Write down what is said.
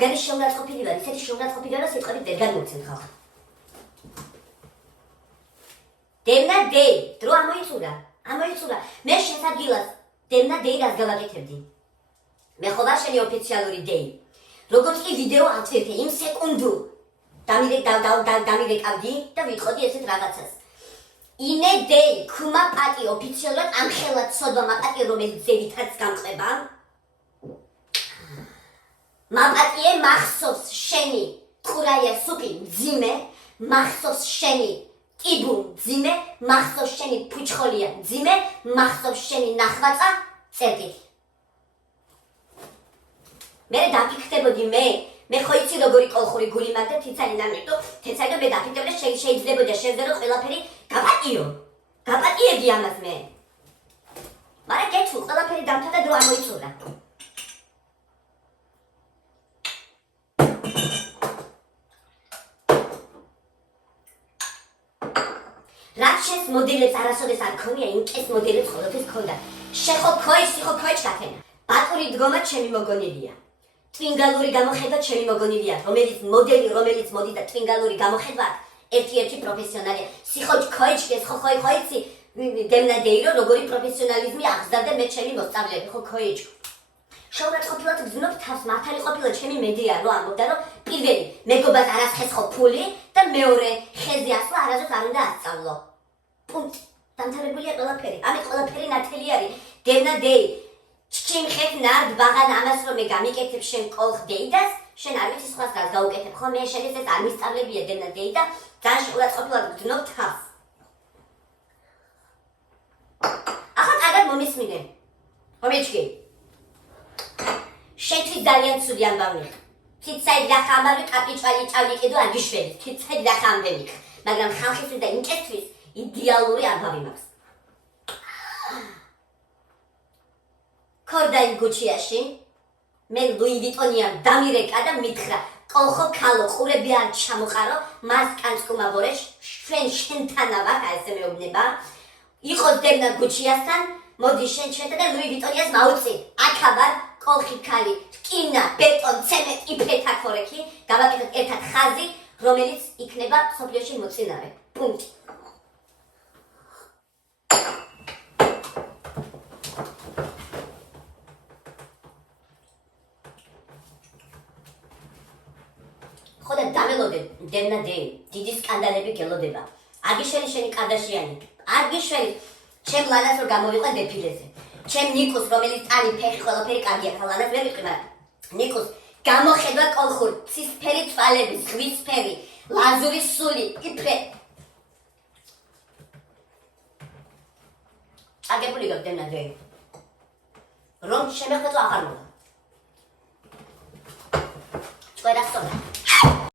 მაგარი შეუნაწყობილი ვარ, ისეთი შეუნაწყობილი ვარ, რომ სიტყვებით ვერ გადმოვცემ ხალხს. დევნა დეი, დრო ამოიწურა. მე შენს ადგილას დევნა დეი რას გავაკეთებდი? მე ხო ვარ შენი ოფიციალური დეი. როგორც კი ვიდეო ავწერდი იმ სეკუნდურ დამირეკავდი და ვიტყოდი ესეთ რაღაცას. ინე დეი, ქუმა პატი ოფიციალურად ამხელად სოდომა პატი, რომელიც ზევითაც გამყვება. მაპატიე მახსოვს შენი ტყურაია სუპი მძიმე, მახსოვს შენი ტიბუ მძიმე, მახსოვს შენი ფუჩხოლია მძიმე, მახსოვს შენი ნახვაწა წერტილი. მე დაფიქრდებოდი მე ხო იცი როგორი კოლხური გული მაქვს და თიცანი ნამიტო, თეცანი და მე დაფიქრდებოდი შეიძლებოდა შენზე რომ ყველაფერი გაპატიებდი ამას მე. მაგრამ გეთუ ყველაფერი დამთა და დრო ამოიწურა. რაც შენს მოდელებს არასოდეს არ ქონია, იმ კეს მოდელებს ყოველთვის ქონდა. შეხო ქოიჩ გაქენა. ბატური დგომა ჩემი მოგონილია. ტვინგალური გამოხედვა ჩემი მოგონილია, რომელიც მოდი და ტვინგალური გამოხედვა ერთი პროფესიონალია. სიხოჩ ქოიჩკეს ხო იცი დევნა დეირო როგორი პროფესიონალიზმი აღზარდა მე ჩემი მოსწავლეები ხო ქოიჩ. შეურაცხყოფილად გძნობ თავს, მართალი ყოფილა ჩემი მედია რო ამბობდა რომ პირველი მეგობას არ ასხესხო ფული და მეორე ხეზე ასვლა არასდროს არ უნდა ასწავლო. პუნქტ. დამთავრებულია ყველაფერი. ამით ყველაფერი ნათელი არის. დევნა დეი ჩიმ ხეთ ნარდ ბაღან ამას რომ მე გამიკეთებ შენ კოლხ დეიდას, შენ არ ვიცი სხვას რას გაუკეთებ ხო? მე შენს ეს არ მისწავლებია დევნა დეი და ძალიან შეურაცხყოფილად გძნობ თავს. ახლა კარგად მომისმინე. ხომიჩკი. შენთვის ძალიან ცუდი ამბავი. თიცაი ლახა ამბავი კაპიჭვალი ჭავლიკი და აგიშველი. თიცაი ლახა ამბავი. მაგრამ ხალხისთვის და ინკესთვის იდეალური ამბავი მაქვს. ქორდაი გუჩიაში მე ლუი ვიტონიამ დამირეკა და მითხრა კოლხო ქალო ყურები არ ჩამოყარო მას კანჭკუმა ბორეშ შენთანა ვარ ესე მეუბნება იყო დევნა გუჩიასთან მოდი შენ და ლუი ვიტონიას მაუწი აქაბარ კოლხი ქალი ტკინა ბეტონ ცემენტი ფეთაქორექი გავაკეთოთ ერთად ხაზი რომელიც იქნება სოფლიოში მოწინავე პუნქტი ხოდა დამელოდე დევნა დეი დიდი სკანდალები გელოდება აგიშველი შენი კარდაშიანი აგიშველი ჩემ ლანას რომ გამოვიყვა დეფილეზე ჩემ ნიკოს რომელიც ტანი ფეხი ყველაფერი კარგია ხა ლანას ვერ ვიყრი მაგრამ ნიკოს გამოხედვა კოლხური ცისფერი თვალები ზღვისფერი ლაზური სული იფრე აგებული გქ დევნა დეი რომ შემეხვეწო აღარ მოვა ჭვერა სწორად